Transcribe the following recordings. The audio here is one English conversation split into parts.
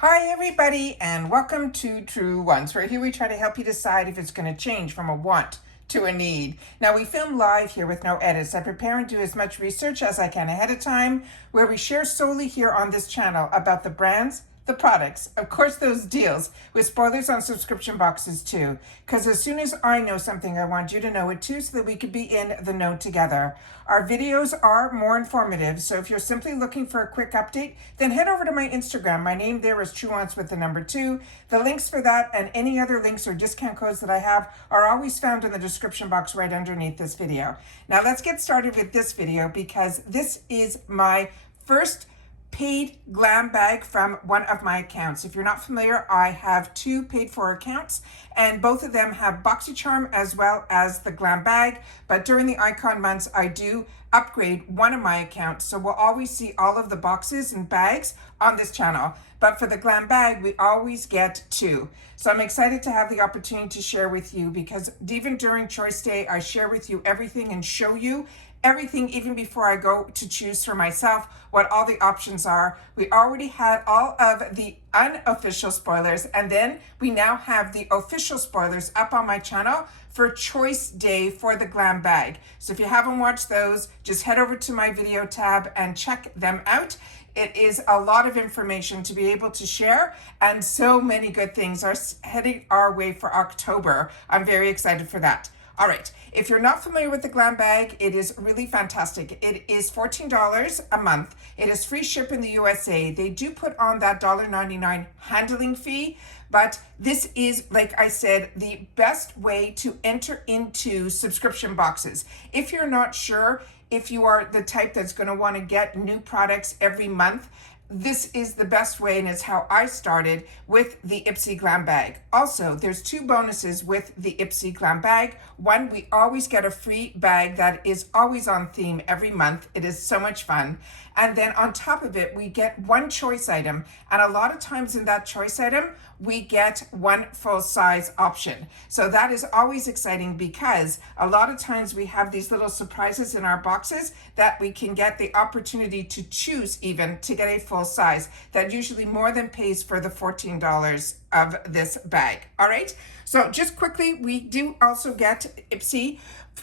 Hi everybody and welcome to Truewants, where here we try to help you decide if it's going to change from a want to a need. Now we film live here with no edits. I prepare and do as much research as I can ahead of time, where we share solely here on this channel about the brands, the products, of course those deals, with spoilers on subscription boxes too. Because as soon as I know something, I want you to know it too, so that we could be in the know together. Our videos are more informative, so if you're simply looking for a quick update, then head over to my Instagram. My name there is Truewants with the number 2. The links for that and any other links or discount codes that I have are always found in the description box right underneath this video. Now let's get started with this video, because this is my first paid GlamBag from one of my accounts. If you're not familiar, I have 2 paid for accounts, and both of them have BoxyCharm as well as the GlamBag. But during the icon months, I do upgrade one of my accounts, so we'll always see all of the boxes and bags on this channel. But for the GlamBag, we always get 2. So I'm excited to have the opportunity to share with you, because even during Choice Day, I share with you everything and show you everything, even before I go to choose for myself what all the options are. We already had all of the unofficial spoilers, and then we now have the official spoilers up on my channel for Choice Day for the GlamBag. So if you haven't watched those, just head over to my video tab and check them out. It is a lot of information to be able to share, and so many good things are heading our way for October. I'm very excited for that. All right, if you're not familiar with the GlamBag, it is really fantastic. It is $14 a month. It is free ship in the USA. They do put on that $1.99 handling fee, but this is, like I said, the best way to enter into subscription boxes. If you're not sure if you are the type that's going to want to get new products every month, this is the best way, and it's how I started with the IPSY GlamBag. Also, there's 2 bonuses with the IPSY GlamBag. One, we always get a free bag that is always on theme every month. It is so much fun. And then on top of it, we get 1 choice item. And a lot of times in that choice item, we get 1 full size option. So that is always exciting, because a lot of times we have these little surprises in our boxes that we can get the opportunity to choose even to get a full size. That usually more than pays for the $14 of this bag. All right. So just quickly, we do also get IPSY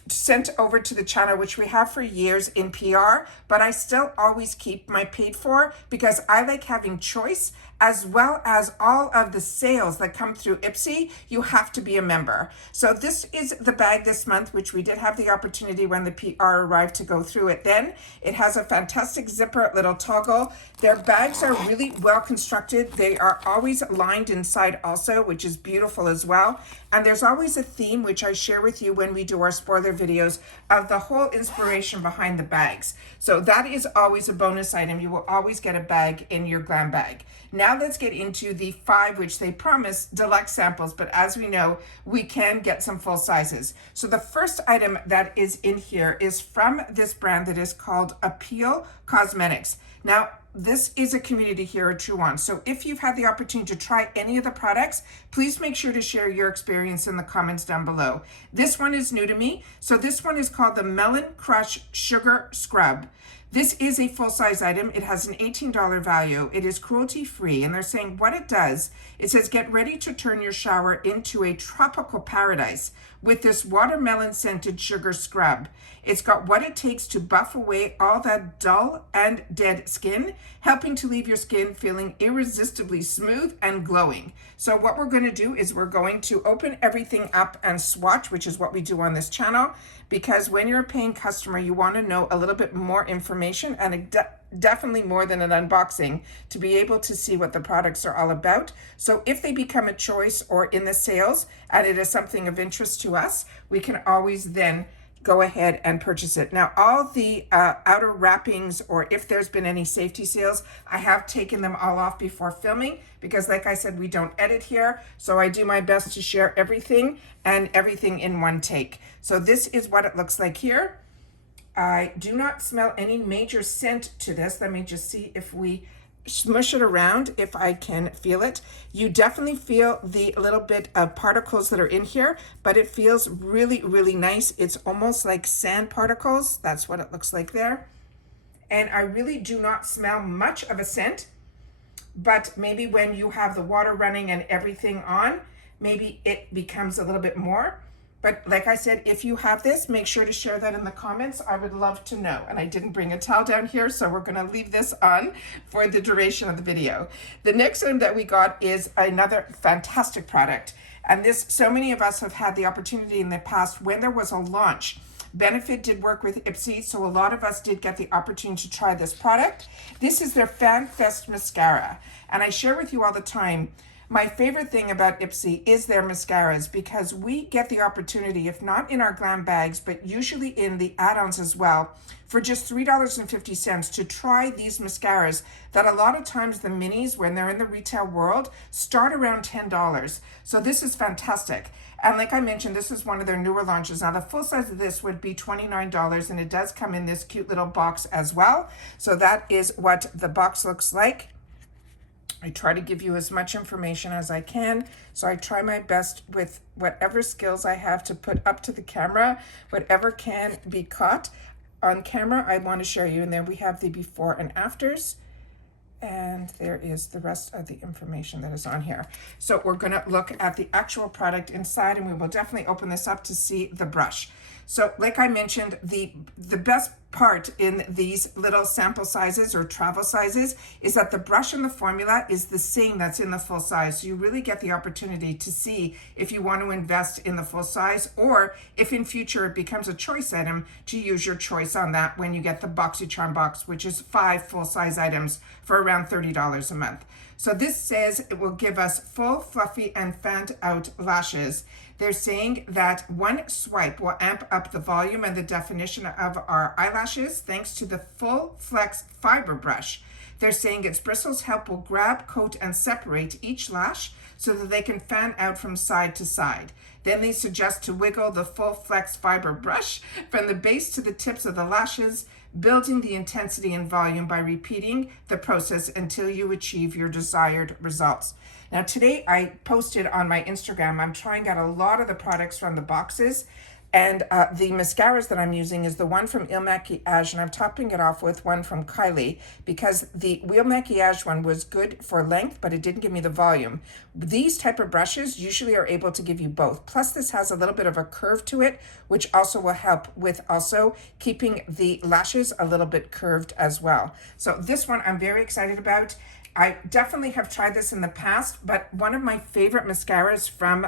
sent over to the channel, which we have for years in PR, but I still always keep my paid for, because I like having choice as well as all of the sales that come through IPSY. You have to be a member. So this is the bag this month, which we did have the opportunity when the PR arrived to go through it. Then it has a fantastic zipper little toggle. Their bags are really well constructed. They are always lined inside also, which is beautiful as well. And there's always a theme, which I share with you when we do our spoiler videos, of the whole inspiration behind the bags. So that is always a bonus item. You will always get a bag in your GlamBag. Now let's get into the 5, which they promise deluxe samples, but as we know, we can get some full sizes. So the first item that is in here is from this brand that is called Appeal Cosmetics. Now, this is a community here at Truewants. So if you've had the opportunity to try any of the products, please make sure to share your experience in the comments down below. This one is new to me. So this one is called the Melon Crush Sugar Scrub. This is a full-size item. It has an $18 value. It is cruelty-free, and they're saying what it does. It says, get ready to turn your shower into a tropical paradise with this watermelon-scented sugar scrub. It's got what it takes to buff away all that dull and dead skin, helping to leave your skin feeling irresistibly smooth and glowing. So what we're going to do is we're going to open everything up and swatch, which is what we do on this channel, because when you're a paying customer, you want to know a little bit more information, and definitely more than an unboxing, to be able to see what the products are all about. So if they become a choice or in the sales and it is something of interest to us, we can always then go ahead and purchase it. Now, all the outer wrappings, or if there's been any safety seals, I have taken them all off before filming, because like I said, we don't edit here. So I do my best to share everything and everything in one take. So this is what it looks like here. I do not smell any major scent to this. Let me just see if we smush it around, if I can feel it. You definitely feel the little bit of particles that are in here, but it feels really, really nice. It's almost like sand particles. That's what it looks like there. And I really do not smell much of a scent. but maybe when you have the water running and everything on, maybe it becomes a little bit more. But like I said, if you have this, make sure to share that in the comments. I would love to know. And I didn't bring a towel down here, so we're gonna leave this on for the duration of the video. The next item that we got is another fantastic product. And this, so many of us have had the opportunity in the past when there was a launch. Benefit did work with IPSY, so a lot of us did get the opportunity to try this product. This is their Fan Fest mascara. And I share with you all the time, my favorite thing about IPSY is their mascaras, because we get the opportunity, if not in our glam bags, but usually in the add-ons as well, for just $3.50 to try these mascaras that a lot of times the minis, when they're in the retail world, start around $10. So this is fantastic. And like I mentioned, this is one of their newer launches. Now the full size of this would be $29, and it does come in this cute little box as well. So that is what the box looks like. I try to give you as much information as I can. So I try my best with whatever skills I have to put up to the camera, whatever can be caught on camera, I want to show you. And then we have the before and afters. And there is the rest of the information that is on here. So we're going to look at the actual product inside, and we will definitely open this up to see the brush. So like I mentioned, the best part in these little sample sizes or travel sizes is that the brush and the formula is the same that's in the full size. So you really get the opportunity to see if you want to invest in the full size, or if in future it becomes a choice item, to use your choice on that when you get the BoxyCharm box, which is 5 full-size items for around $30 a month. So this says it will give us full, fluffy, and fanned out lashes. They're saying that one swipe will amp up the volume and the definition of our eyelashes thanks to the full flex fiber brush. They're saying its bristles help will grab, coat, and separate each lash so that they can fan out from side to side. Then they suggest to wiggle the full flex fiber brush from the base to the tips of the lashes, building the intensity and volume by repeating the process until you achieve your desired results. Now today I posted on my Instagram, I'm trying out a lot of the products from the boxes, and the mascaras that I'm using is the one from Il Maquillage, and I'm topping it off with one from Kylie, because the Il Maquillage one was good for length, but it didn't give me the volume. These type of brushes usually are able to give you both. Plus this has a little bit of a curve to it, which also will help with also keeping the lashes a little bit curved as well. So this one I'm very excited about. I definitely have tried this in the past, but one of my favorite mascaras from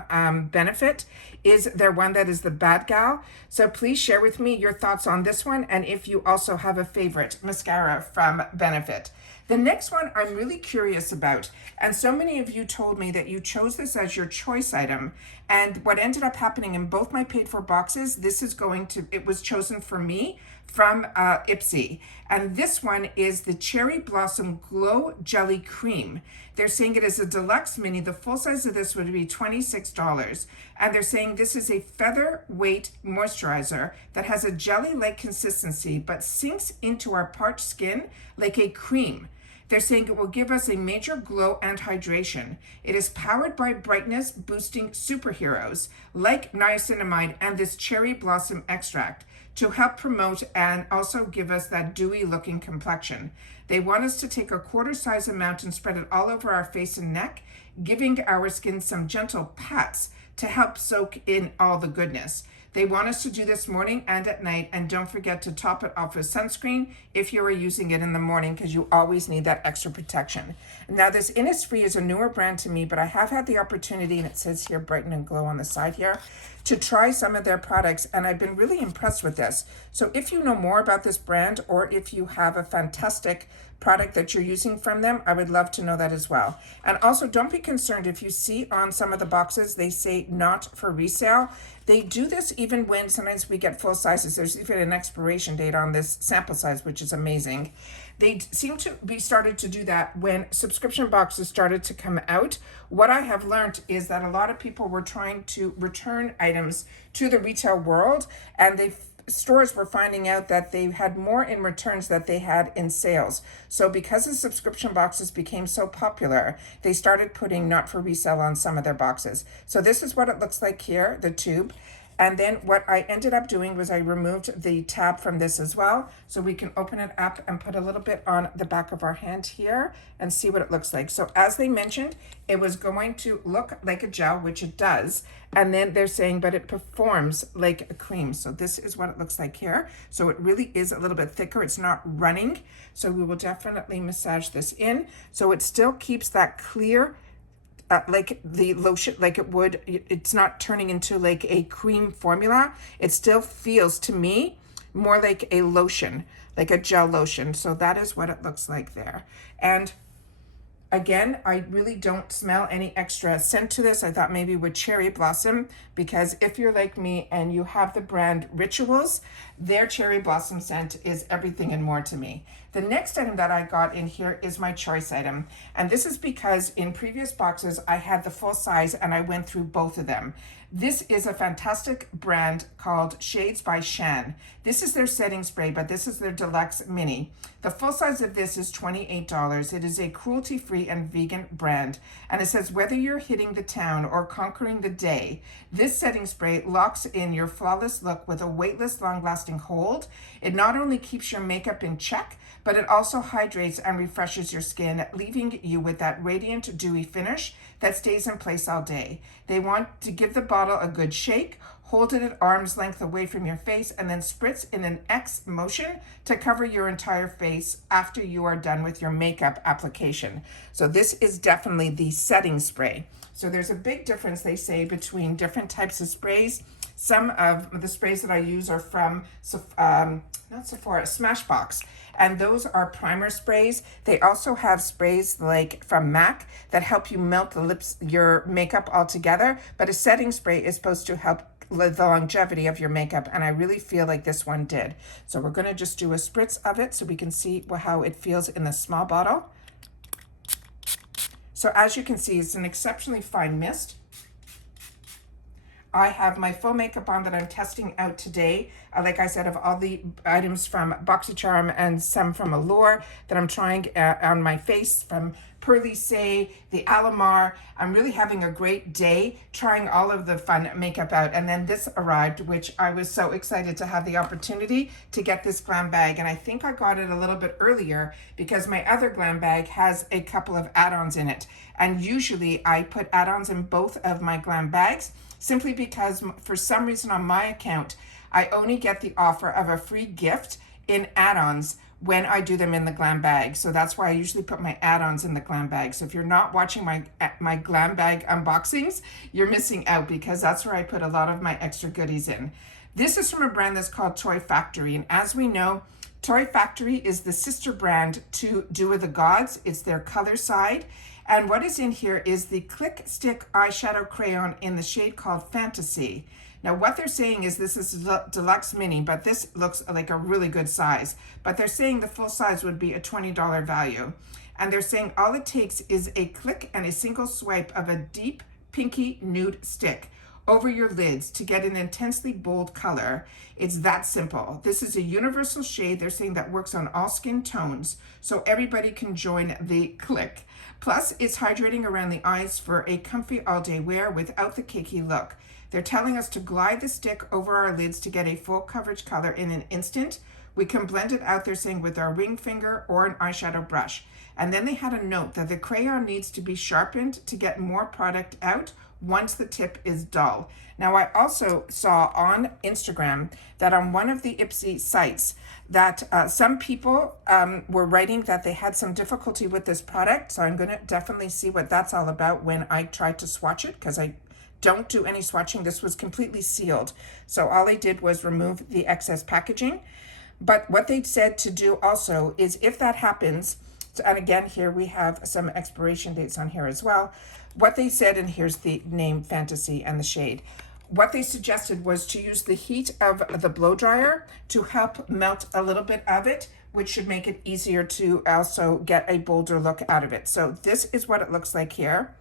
Benefit is their one that is the Bad Gal. So please share with me your thoughts on this one, and if you also have a favorite mascara from Benefit. The next one I'm really curious about, and so many of you told me that you chose this as your choice item, and what ended up happening in both my paid for boxes, it was chosen for me from IPSY. And this one is the Cherry Blossom Glow Jelly Cream. They're saying it is a deluxe mini. The full size of this would be $26. And they're saying this is a featherweight moisturizer that has a jelly-like consistency, but sinks into our parched skin like a cream. They're saying it will give us a major glow and hydration. It is powered by brightness boosting superheroes like niacinamide and this cherry blossom extract to help promote and also give us that dewy looking complexion. They want us to take a quarter size amount and spread it all over our face and neck, giving our skin some gentle pats to help soak in all the goodness. They want us to do this morning and at night, and don't forget to top it off with sunscreen if you are using it in the morning, because you always need that extra protection. Now this Innisfree is a newer brand to me, but I have had the opportunity, and it says here Brighten and Glow on the side here, to try some of their products, and I've been really impressed with this. So if you know more about this brand, or if you have a fantastic product that you're using from them, I would love to know that as well. And also don't be concerned if you see on some of the boxes they say not for resale. They do this even when sometimes we get full sizes. There's even an expiration date on this sample size, which is amazing. They seem to be started to do that when subscription boxes started to come out. What I have learned is that a lot of people were trying to return items to the retail world, and stores were finding out that they had more in returns than they had in sales. So because the subscription boxes became so popular, they started putting not for resale on some of their boxes. So this is what it looks like here, the tube. And then what I ended up doing was I removed the tab from this as well, so we can open it up and put a little bit on the back of our hand here and see what it looks like. So as they mentioned, it was going to look like a gel, which it does. And then they're saying, but it performs like a cream. So this is what it looks like here. So it really is a little bit thicker. It's not running. So we will definitely massage this in. So it still keeps that clear, like the lotion, like it would, it's not turning into like a cream formula. It still feels to me more like a lotion, like a gel lotion. So that is what it looks like there. And again, I really don't smell any extra scent to this. I thought maybe with cherry blossom, because if you're like me and you have the brand Rituals, their cherry blossom scent is everything and more to me. The next item that I got in here is my choice item. And this is because in previous boxes, I had the full size and I went through both of them. This is a fantastic brand called Shades by Shan. This is their setting spray, but this is their deluxe mini. The full size of this is $28. It is a cruelty-free and vegan brand. And it says, whether you're hitting the town or conquering the day, this setting spray locks in your flawless look with a weightless, long-lasting hold. It not only keeps your makeup in check, but it also hydrates and refreshes your skin, leaving you with that radiant, dewy finish that stays in place all day. They want to give the bottle a good shake, hold it at arm's length away from your face, and then spritz in an X motion to cover your entire face after you are done with your makeup application. So this is definitely the setting spray. So there's a big difference, they say, between different types of sprays. Some of the sprays that I use are from, not Sephora, Smashbox. And those are primer sprays. They also have sprays like from MAC that help you melt the lips, your makeup all together. But a setting spray is supposed to help the longevity of your makeup. And I really feel like this one did. So we're gonna just do a spritz of it so we can see how it feels in the small bottle. So as you can see, it's an exceptionally fine mist. I have my full makeup on that I'm testing out today. Like I said, of all the items from BoxyCharm and some from Allure that I'm trying on my face, from Pearly Say, the Alamar. I'm really having a great day trying all of the fun makeup out. And then this arrived, which I was so excited to have the opportunity to get this GlamBag. And I think I got it a little bit earlier because my other GlamBag has a couple of add-ons in it. And usually I put add-ons in both of my GlamBags, simply because for some reason on my account, I only get the offer of a free gift in add-ons when I do them in the GlamBag. So that's why I usually put my add-ons in the GlamBag. So if you're not watching my GlamBag unboxings, you're missing out, because that's where I put a lot of my extra goodies in. This is from a brand that's called Toy Factory. And as we know, Toy Factory is the sister brand to Do With The Gods. It's their color side. And what is in here is the Click Stick eyeshadow crayon in the shade called Fantasy. Now what they're saying is this is deluxe mini, but this looks like a really good size. But they're saying the full size would be a $20 value. And they're saying all it takes is a click and a single swipe of a deep pinky nude stick over your lids to get an intensely bold color. It's that simple. This is a universal shade, they're saying, that works on all skin tones, so everybody can join the click. Plus, it's hydrating around the eyes for a comfy all-day wear without the cakey look. They're telling us to glide the stick over our lids to get a full coverage color in an instant. We can blend it out, they're saying, with our ring finger or an eyeshadow brush. And then they had a note that the crayon needs to be sharpened to get more product out once the tip is dull. Now, I also saw on Instagram that on one of the IPSY sites that some people were writing that they had some difficulty with this product. So I'm going to definitely see what that's all about when I try to swatch it, because I don't do any swatching. This was completely sealed. So all I did was remove the excess packaging. But what they said to do also is, if that happens, and again, here we have some expiration dates on here as well. What they said, and here's the name, Fantasy, and the shade. What they suggested was to use the heat of the blow dryer to help melt a little bit of it, which should make it easier to also get a bolder look out of it. So this is what it looks like here.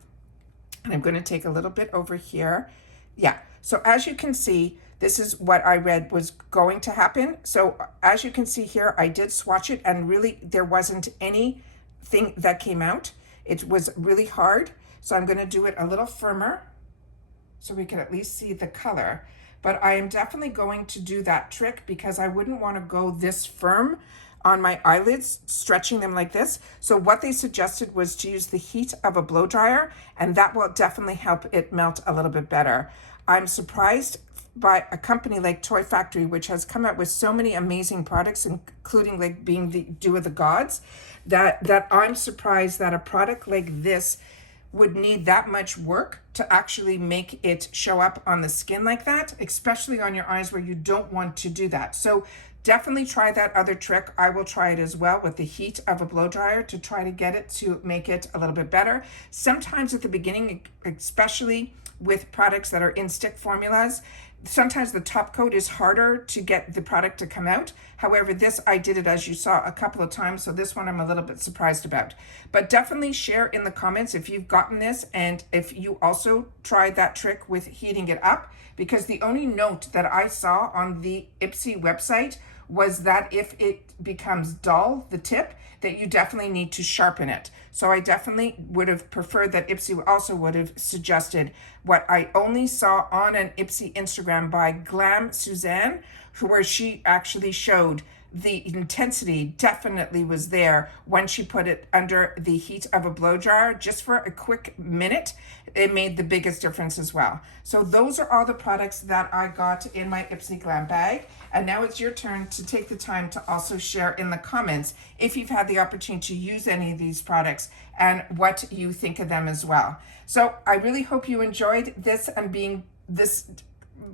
And I'm going to take a little bit over here. Yeah, so as you can see, this is what I read was going to happen. So as you can see here, I did swatch it, and really there wasn't anything that came out. It was really hard. So I'm going to do it a little firmer so we can at least see the color. but I am definitely going to do that trick because I wouldn't want to go this firm on my eyelids, stretching them like this. So what they suggested was to use the heat of a blow dryer, and that will definitely help it melt a little bit better. I'm surprised by a company like Toy Factory, which has come out with so many amazing products, including like being the Dew of the Gods, that I'm surprised that a product like this would need that much work to actually make it show up on the skin like that, especially on your eyes where you don't want to do that. So definitely try that other trick. I will try it as well with the heat of a blow dryer to try to get it to make it a little bit better. Sometimes at the beginning, especially with products that are in stick formulas, sometimes the top coat is harder to get the product to come out. However, this, I did it as you saw a couple of times, so this one I'm a little bit surprised about. But definitely share in the comments if you've gotten this and if you also tried that trick with heating it up, because the only note that I saw on the IPSY website was that if it becomes dull, the tip, that you definitely need to sharpen it. So I definitely would have preferred that IPSY also would have suggested what I only saw on an IPSY Instagram by Glam Suzanne, where she actually showed the intensity definitely was there when she put it under the heat of a blow dryer just for a quick minute. It made the biggest difference as well. So those are all the products that I got in my IPSY Glam bag. And now it's your turn to take the time to also share in the comments if you've had the opportunity to use any of these products and what you think of them as well. So I really hope you enjoyed this and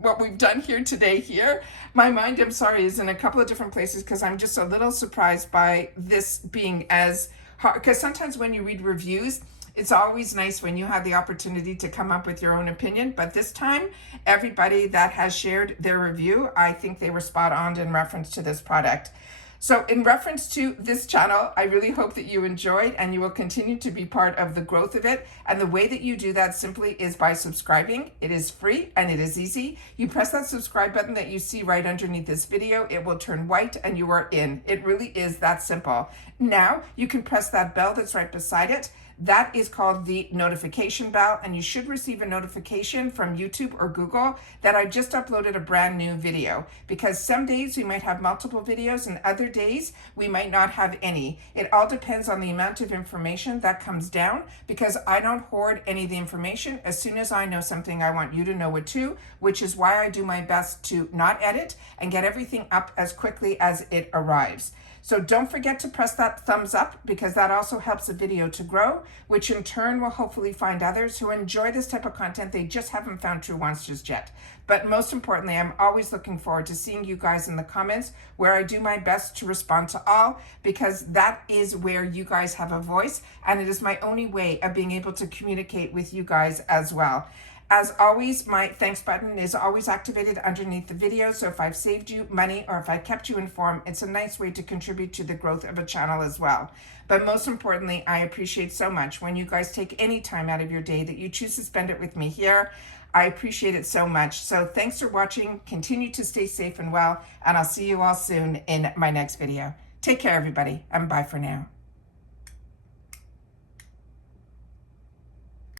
what we've done here today here. My mind, I'm sorry, is in a couple of different places because I'm just a little surprised by this being as hard, because sometimes when you read reviews, it's always nice when you have the opportunity to come up with your own opinion. But this time, everybody that has shared their review, I think they were spot on in reference to this product. So in reference to this channel, I really hope that you enjoyed and you will continue to be part of the growth of it. And the way that you do that simply is by subscribing. It is free and it is easy. You press that subscribe button that you see right underneath this video. It will turn white and you are in. It really is that simple. Now you can press that bell that's right beside it. That is called the notification bell, and you should receive a notification from YouTube or Google that I just uploaded a brand new video, because some days we might have multiple videos and other days we might not have any. It all depends on the amount of information that comes down, because I don't hoard any of the information. As soon as I know something, I want you to know it too, which is why I do my best to not edit and get everything up as quickly as it arrives. So don't forget to press that thumbs up, because that also helps the video to grow, which in turn will hopefully find others who enjoy this type of content. They just haven't found Truewants just yet. But most importantly, I'm always looking forward to seeing you guys in the comments, where I do my best to respond to all, because that is where you guys have a voice, and it is my only way of being able to communicate with you guys as well. As always, my thanks button is always activated underneath the video. So if I've saved you money or if I kept you informed, it's a nice way to contribute to the growth of a channel as well. But most importantly, I appreciate so much when you guys take any time out of your day that you choose to spend it with me here. I appreciate it so much. So thanks for watching. Continue to stay safe and well, and I'll see you all soon in my next video. Take care, everybody, and bye for now.